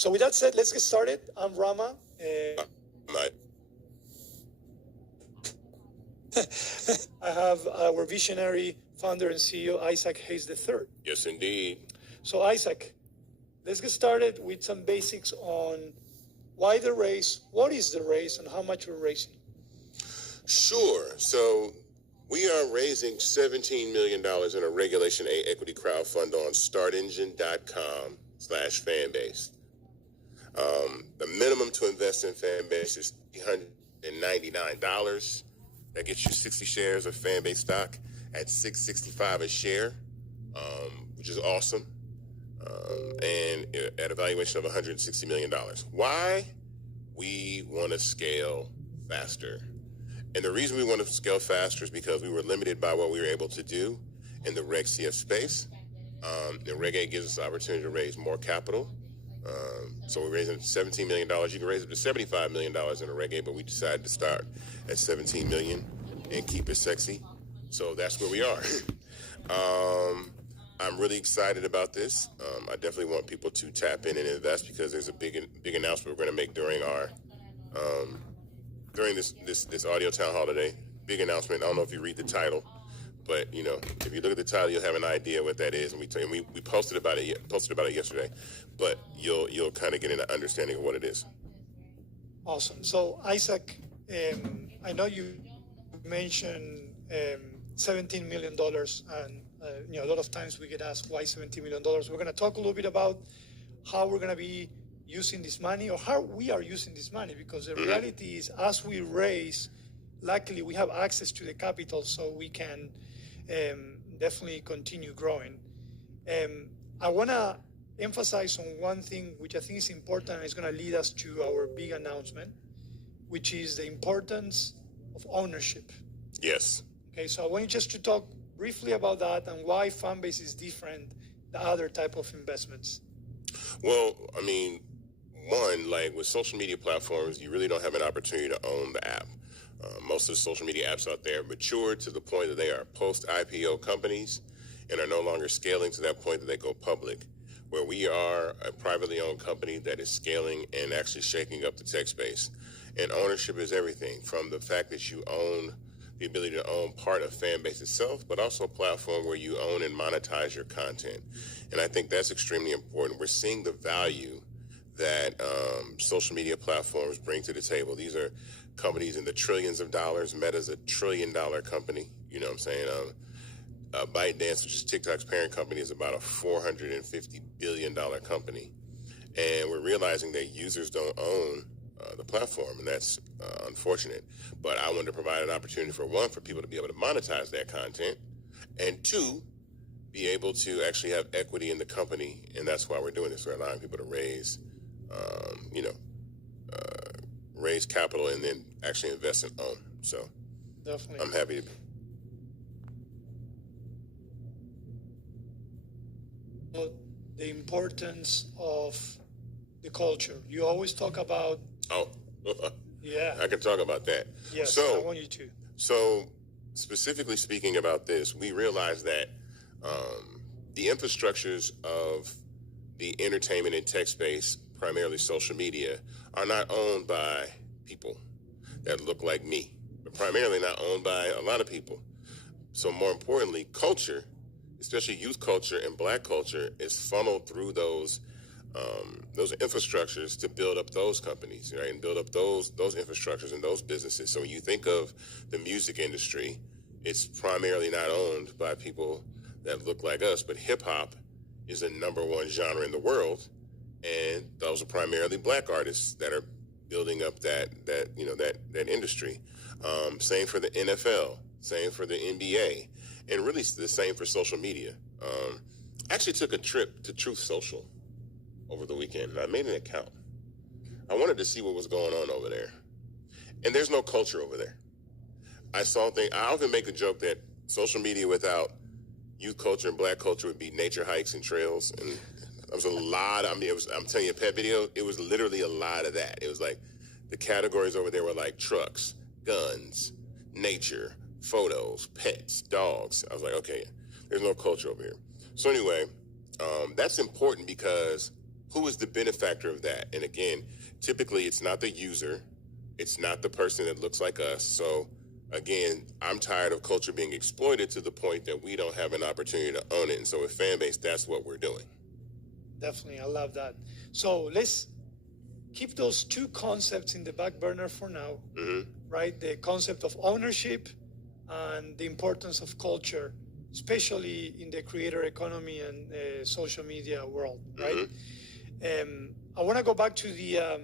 So with that said, let's get started. I'm Rama. I have our visionary founder and CEO, Isaac Hayes III. Yes, indeed. So Isaac, let's get started with some basics on why the race, what is the race, and how much we're raising. Sure. So we are raising $17 million in a Regulation A equity crowdfund on startengine.com/fanbase. The minimum to invest in Fanbase is $399. That gets you 60 shares of Fanbase stock at $665 a share, which is awesome, and at a valuation of $160 million. Why? We want to scale faster. And the reason we want to scale faster is because we were limited by what we were able to do in the Reg CF space. The Reg A gives us the opportunity to raise more capital. So we're raising $17 million. You can raise up to $75 million in a Reg A, but we decided to start at $17 million and keep it sexy. So that's where we are. I'm really excited about this. I definitely want people to tap in and invest because there's a big announcement we're going to make during our during this audio town hall today. Big announcement. I don't know if you read the title, but if you look at the title, you'll have an idea what that is. And we posted about it yesterday, but you'll kind of get an understanding of what it is. Awesome. So Isaac, I know you mentioned $17 million, and a lot of times we get asked why $17 million. We're going to talk a little bit about how we're going to be using this money, or how we are using this money, because the reality is, as we raise, luckily we have access to the capital, so we can definitely continue growing. I want to emphasize on one thing which I think is important, and it's going to lead us to our big announcement, which is the importance of ownership. Yes. Okay, so I want you just to talk briefly about that and why Fanbase is different than other type of investments. Well, I mean, one, like with social media platforms, you really don't have an opportunity to own the app. Most of the social media apps out there matured to the point that they are post-IPO companies and are no longer scaling to that point that they go public, where we are a privately owned company that is scaling and actually shaking up the tech space. And ownership is everything, from the fact that you own the ability to own part of Fanbase itself, but also a platform where you own and monetize your content. And I think that's extremely important. We're seeing the value that social media platforms bring to the table. These are companies in the trillions of dollars. Meta's a $1 trillion company. You know what I'm saying? ByteDance, which is TikTok's parent company, is about a $450 billion company. And we're realizing that users don't own the platform, and that's unfortunate. But I wanted to provide an opportunity for people to be able to monetize that content, and two, be able to actually have equity in the company, and that's why we're doing this. We're allowing people to raise capital and then actually invest and own. So definitely, I'm happy to. The importance of the culture. You always talk about. Oh, yeah. I can talk about that. Yes, so, I want you to. So, specifically speaking about this, we realize that the infrastructures of the entertainment and tech space, primarily social media, are not owned by people that look like me, but primarily not owned by a lot of people. So more importantly, culture, especially youth culture and Black culture, is funneled through those infrastructures to build up those companies, right, and build up those infrastructures and those businesses. So when you think of the music industry, it's primarily not owned by people that look like us, but hip hop is the #1 genre in the world, and those are primarily Black artists that are building up that industry. Same for the NFL, same for the NBA, and really the same for social media. I actually took a trip to Truth Social over the weekend, and I made an account. I wanted to see what was going on over there, and there's no culture over there. I often make a joke that social media without youth culture and Black culture would be nature hikes and trails, and there was a lot. I'm telling you, a pet video, it was literally a lot of that. It was like the categories over there were like trucks, guns, nature, photos, pets, dogs. I was like, okay, there's no culture over here. So anyway, that's important because who is the benefactor of that? And again, typically it's not the user, it's not the person that looks like us. So again, I'm tired of culture being exploited to the point that we don't have an opportunity to own it. And so with Fanbase, that's what we're doing. Definitely, I love that. So let's keep those two concepts in the back burner for now, right? The concept of ownership and the importance of culture, especially in the creator economy and social media world, right? I want to go back to the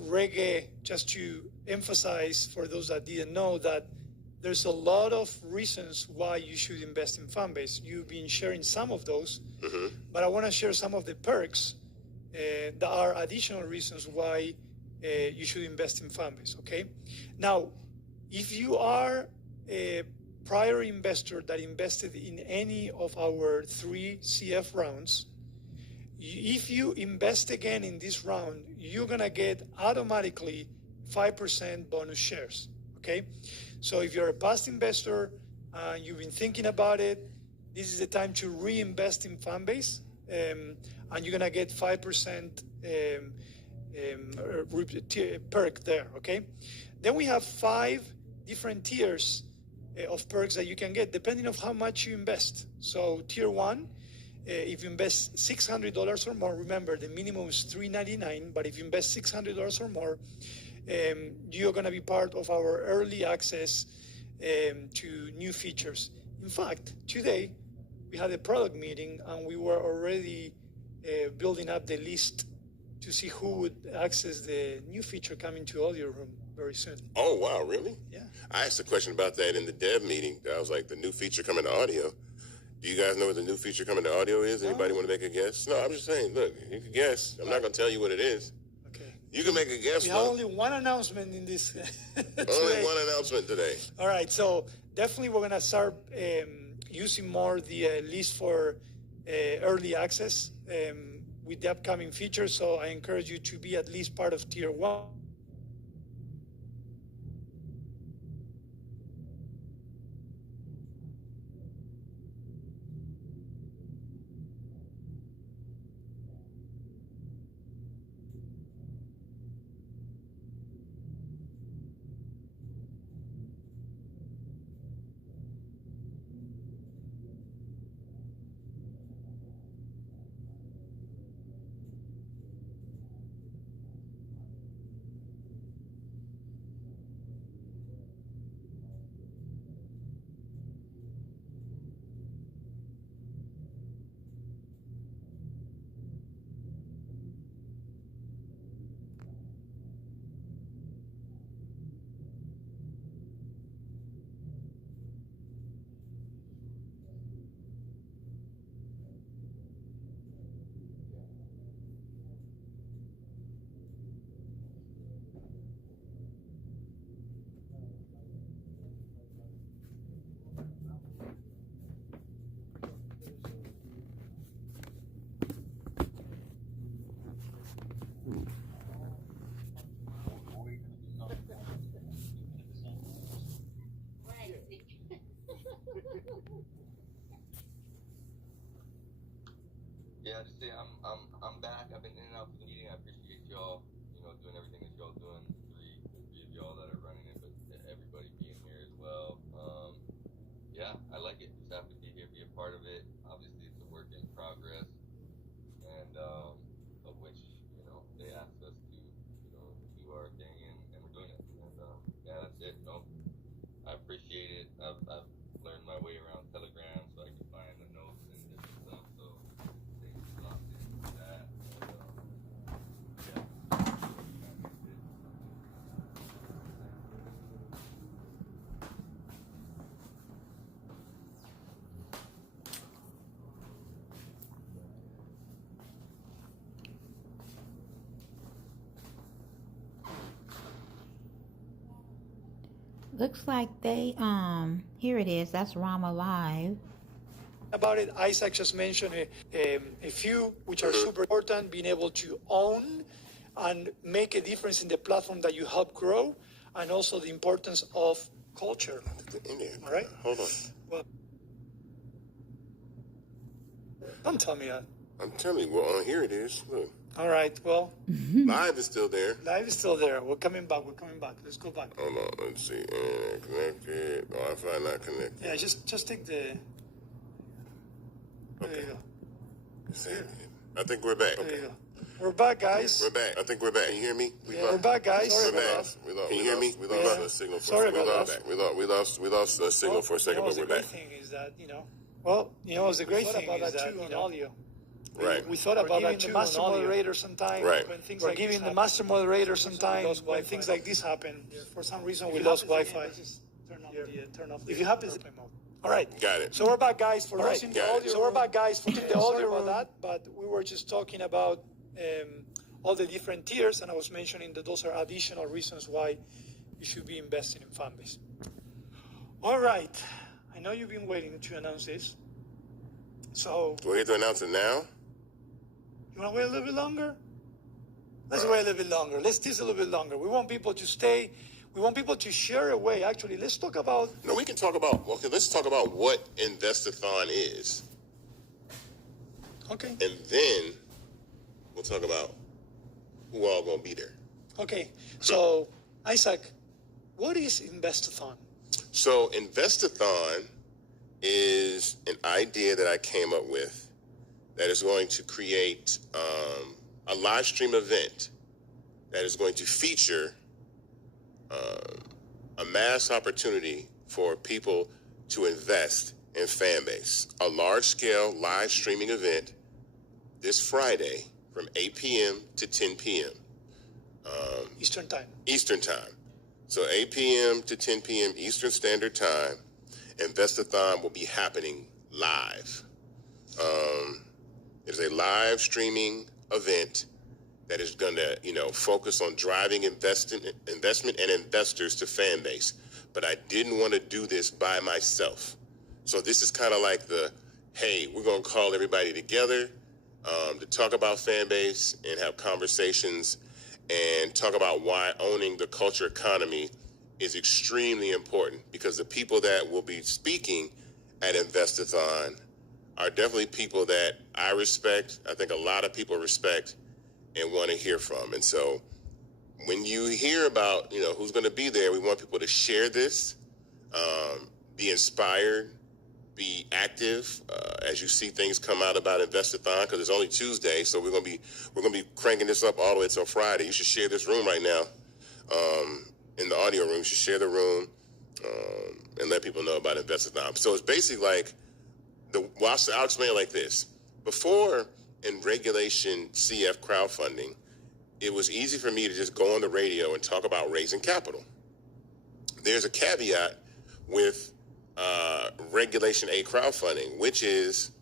reggae, just to emphasize for those that didn't know that there's a lot of reasons why you should invest in Fanbase. You've been sharing some of those, but I want to share some of the perks that are additional reasons why you should invest in Fanbase, okay? Now, if you are a prior investor that invested in any of our 3 CF rounds, if you invest again in this round, you're gonna get automatically 5% bonus shares, okay? So if you're a past investor, you've been thinking about it, this is the time to reinvest in Fanbase, and you're gonna get 5% perk there, okay? Then we have 5 different tiers of perks that you can get depending on how much you invest. So tier 1, if you invest $600 or more, remember the minimum is $399, but if you invest $600 or more, you're going to be part of our early access to new features. In fact, today we had a product meeting and we were already building up the list to see who would access the new feature coming to Audio Room very soon. Oh, wow, really? Yeah. I asked a question about that in the dev meeting. I was like, the new feature coming to audio. Do you guys know what the new feature coming to audio is? Anybody want to make a guess? No, I'm just saying, look, you can guess. I'm not going to tell you what it is. Okay. You can make a guess. We have only one announcement in this. Only one announcement today. All right, so definitely we're going to start using more the list for early access with the upcoming features. So I encourage you to be at least part of tier 1. Yeah, just say I'm back. I've been in and out for the meeting. I appreciate y'all, doing everything that y'all doing. The three of y'all that are running it, but everybody being here as well. Yeah, I like it. Just happy to be here, be a part of it. Obviously, it's a work in progress, and of which they asked us to do our thing, and we're doing it. And yeah, that's it. I appreciate it. I've learned my way around Telegram so I can find the notes and different stuff. So things locked into that. And, yeah. Looks like they, here it is. That's Rama Live. About it, Isaac just mentioned a few which are super important, being able to own and make a difference in the platform that you help grow, and also the importance of culture. All right? Hold on. Well, don't tell me that. I'm telling you, well, on here it is. Look, All right. Well, live is still there. live is still there. We're coming back. We're coming back. Let's go back. Hold on, let's see. Internet connected. Wi-Fi not connected. Yeah, just take the. There you go. I think we're back. There you go. We're back, guys. We're back. I think we're back. Can you hear me? Yeah, we're back, guys. We're back. Can you hear me? We lost the signal for a second. We lost the signal for a second, but we're back. The great thing is that, well, the great thing is that, audio. Right. We thought about that too. The master moderator sometimes. Right. When things we're like giving the master moderator sometimes when things like this happen. For some reason, we lost Wi-Fi. Turn off. If you happen, all right. Got it. So we're back, guys. For Right, losing the got it. audio. So we're back, guys. For the audio about that, but we were just talking about all the different tiers, and I was mentioning that those are additional reasons why you should be investing in Fanbase. All right. I know you've been waiting to announce this. So Do we have to announce it now? you want to wait a little bit longer? Let's wait a little bit longer. Let's tease a little bit longer. We want people to stay. We want people to share away. Actually, let's talk about. No, we can talk about. Okay, let's talk about what Investor-Thon is, Okay. and then we'll talk about who all gonna be there. Okay. So, Isaac, what is Investor-Thon? So, Investor-Thon is an idea that I came up with that is going to create a live stream event that is going to feature a mass opportunity for people to invest in Fanbase. A large-scale live streaming event this Friday from 8 p.m. to 10 p.m. Eastern Time. Eastern Time. So 8 p.m. to 10 p.m. Eastern Standard Time, Investor-Thon will be happening live. It's a live streaming event that is going to, focus on driving investment and investors to Fanbase. But I didn't want to do this by myself. So this is kind of like hey, we're going to call everybody together to talk about Fanbase and have conversations and talk about why owning the culture economy is extremely important, because the people that will be speaking at Investor-Thon are definitely people that I respect. I think a lot of people respect and want to hear from. And so when you hear about, who's going to be there, we want people to share this, be inspired, be active as you see things come out about Investor-Thon, because it's only Tuesday, so we're gonna be cranking this up all the way till Friday. You should share this room right now in the audio room. You should share the room and let people know about Investor-Thon. So it's basically like I'll explain it like this. Before, in regulation CF crowdfunding, it was easy for me to just go on the radio and talk about raising capital. There's a caveat with Regulation A crowdfunding, which is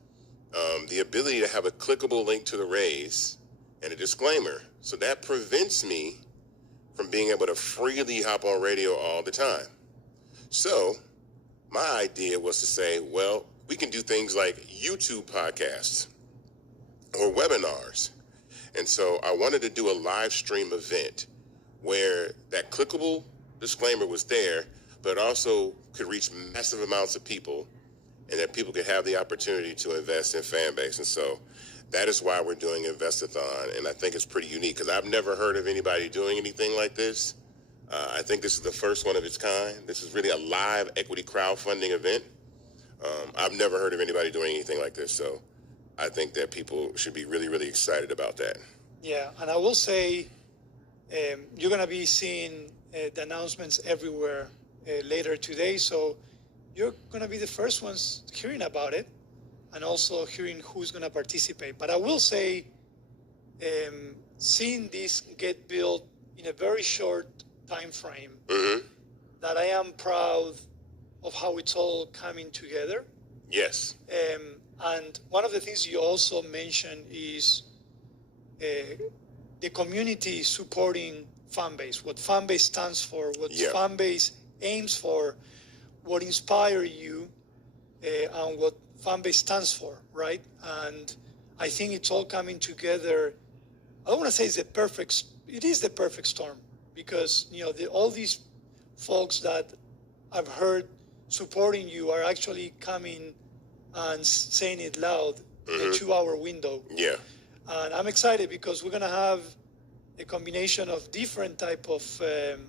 the ability to have a clickable link to the raise and a disclaimer. So that prevents me from being able to freely hop on radio all the time. So my idea was to say, well, we can do things like YouTube podcasts or webinars. And so I wanted to do a live stream event where that clickable disclaimer was there, but also could reach massive amounts of people, and that people could have the opportunity to invest in Fanbase. And so that is why we're doing Investor-Thon. And I think it's pretty unique, because I've never heard of anybody doing anything like this. I think this is the first one of its kind. This is really a live equity crowdfunding event. I've never heard of anybody doing anything like this. So I think that people should be really, really excited about that. Yeah, and I will say you're going to be seeing the announcements everywhere later today. So you're going to be the first ones hearing about it and also hearing who's going to participate. But I will say, seeing this get built in a very short time frame, that I am proud of how it's all coming together. Yes. And one of the things you also mentioned is the community supporting Fanbase, what Fanbase stands for, what Fanbase aims for, what inspires you, and what Fanbase stands for, right? And I think it's all coming together. I don't want to say it is the perfect storm, because all these folks that I've heard supporting you are actually coming and saying it loud. a 2-hour window. Yeah. And I'm excited because we're gonna have a combination of different type of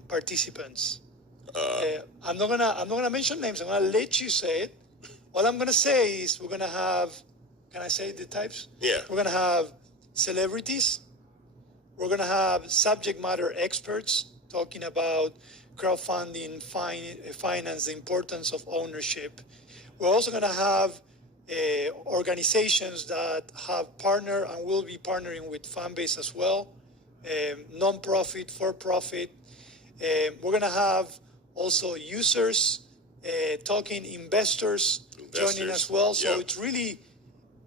participants. I'm not gonna mention names. I'm gonna let you say it. All I'm gonna say is we're gonna have. Can I say the types? Yeah. We're gonna have celebrities. We're gonna have subject matter experts talking about crowdfunding, finance, the importance of ownership. We're also gonna have organizations that have partnered and will be partnering with Fanbase as well, non-profit, for-profit. We're gonna have also users talking, investors joining as well. So Yep. it's really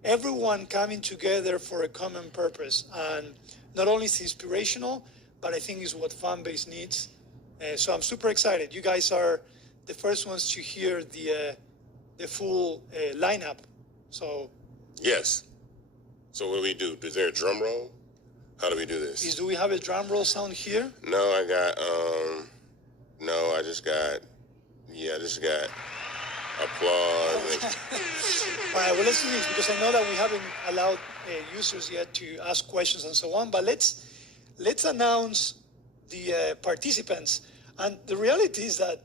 everyone coming together for a common purpose. And not only is it inspirational, but I think it's what Fanbase needs. So I'm super excited. You guys are the first ones to hear the full lineup. So Yes. So what do we do? Is there a drum roll? How do we do this? do we have a drum roll sound here? No, I got I just got applause. All right, well, let's do this because I know that we haven't allowed users yet to ask questions and so on, but let's announce the participants. And the reality is that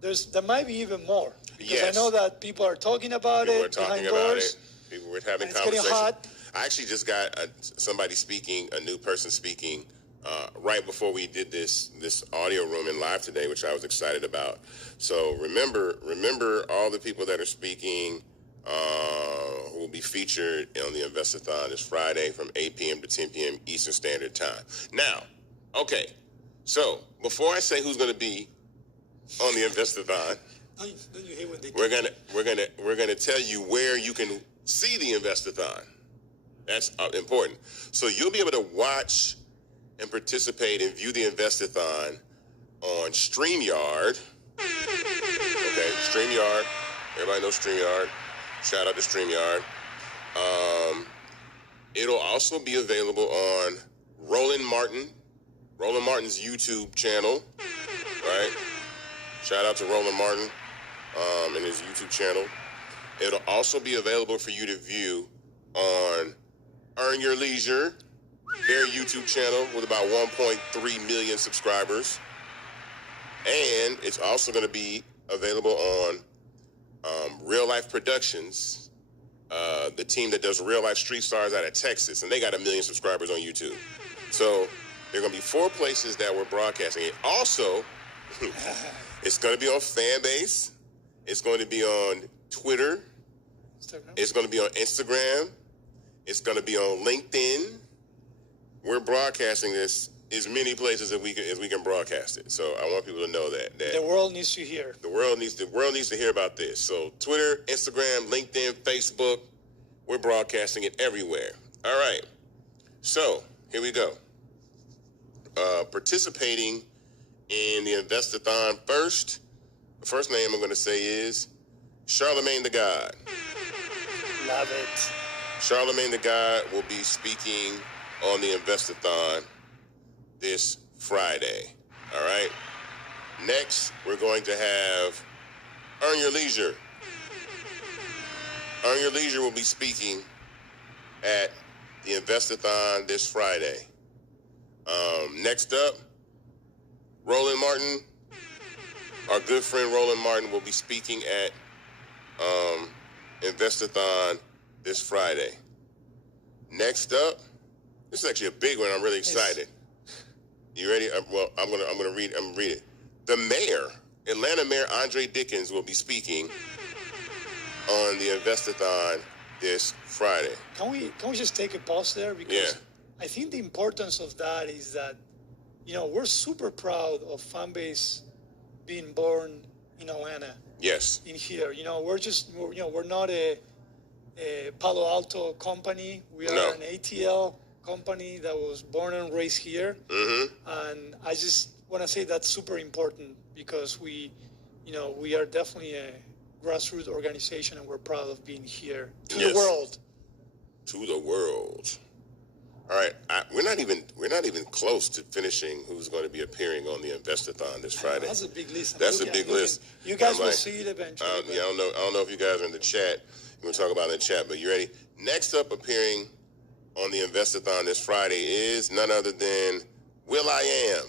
there might be even more. Because Yes. I know that people are talking about People it were talking behind about doors. it. People were having And it's getting conversations. hot. I actually just got somebody speaking, a new person speaking, right before we did this audio room and live today, which I was excited about. So remember all the people that are speaking who will be featured on the Investathon this Friday from 8 p.m. to 10 p.m. Eastern Standard Time. Now, okay, so before I say who's going to be on the Investathon, Don't you hate when they we're gonna tell you where you can see the Investathon. That's important. So you'll be able to watch and participate and view the Investathon on StreamYard. Okay, StreamYard. Everybody knows StreamYard. Shout out to StreamYard. It'll also be available on Roland Martin's YouTube channel. Right? Shout out to Roland Martin and his YouTube channel. It'll also be available for you to view on Earn Your Leisure, their YouTube channel with about 1.3 million subscribers. And it's also going to be available on Real Life Productions, the team that does Real Life Street Stars out of Texas, and they got 1 million subscribers on YouTube. So there are going to be 4 places that we're broadcasting it. Also, it's going to be on Fanbase. It's going to be on Twitter. It's going to be on Instagram. It's going to be on LinkedIn. We're broadcasting this as many places as we can broadcast it. So I want people to know that the world needs to hear. the world needs to hear about this. So Twitter, Instagram, LinkedIn, Facebook, we're broadcasting it everywhere. All right. So here we go. Participating in the Investathon first. The first name I'm going to say is Charlemagne the God. Love it. Charlemagne the God will be speaking on the Investathon this Friday. All right. Next, we're going to have Earn Your Leisure. Earn Your Leisure will be speaking at the Investathon this Friday. Next up, Roland Martin. Our good friend Roland Martin will be speaking at Investathon this Friday. Next up, this is actually a big one. I'm really excited. You ready? Well, I'm gonna read it. The mayor, Atlanta Mayor Andre Dickens, will be speaking on the Investathon this Friday. Can we just take a pause there? Because I think the importance of that is that, we're super proud of Fanbase being born in Atlanta. Yes. In here, we're not a Palo Alto company. We are an ATL company that was born and raised here. Mm-hmm. And I just want to say that's super important because we are definitely a grassroots organization and we're proud of being here to the world. To the world. All right, we're not even close to finishing who's going to be appearing on the Investathon this Friday. That's a big list. That's a big list. You guys will see it eventually. I don't know if you guys are in the chat. We'll talk about it in the chat, but you ready? Next up, appearing on the Investathon this Friday is none other than Will I Am.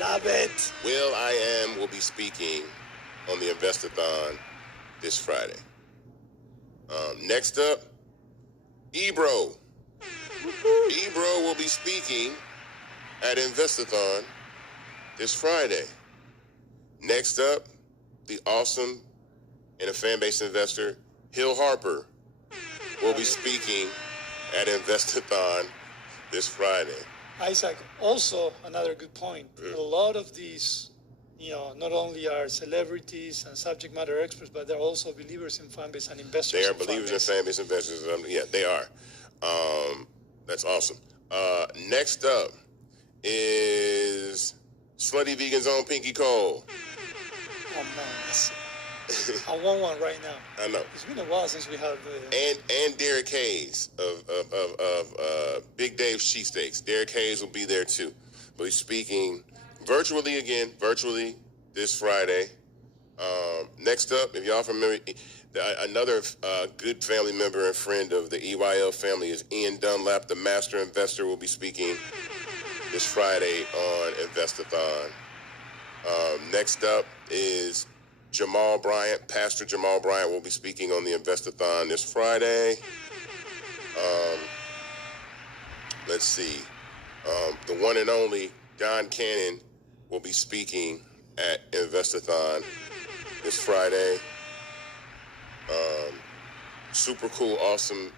Love it. Will I Am will be speaking on the Investathon this Friday. Next up, Ebro. Ebro will be speaking at Investathon this Friday. Next up, the awesome and a fan-based investor, Hill Harper, will be speaking at Investathon this Friday. Isaac, also another good point. A lot of these, not only are celebrities and subject matter experts, but they're also believers in fan base and investors. They are in believers in fan-base. fan-based investors. Yeah, they are. That's awesome. Next up is Slutty Vegan's own Pinky Cole. Oh man, I want one right now. I know. It's been a while since we had And Derek Hayes of Big Dave's Cheesesteaks. Derek Hayes will be there too. But he's speaking virtually this Friday. Next up, if y'all remember, another good family member and friend of the EYL family is Ian Dunlap, the master investor, will be speaking this Friday on Investathon. Next up is Jamal Bryant. Pastor Jamal Bryant will be speaking on the Investathon this Friday. Let's see. The one and only Don Cannon will be speaking at Investathon this Friday. Super cool, awesome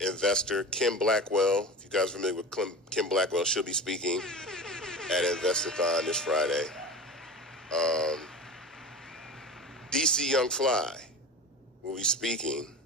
investor, Kim Blackwell. If you guys are familiar with Kim Blackwell, she'll be speaking at Investathon this Friday. DC Young Fly will be speaking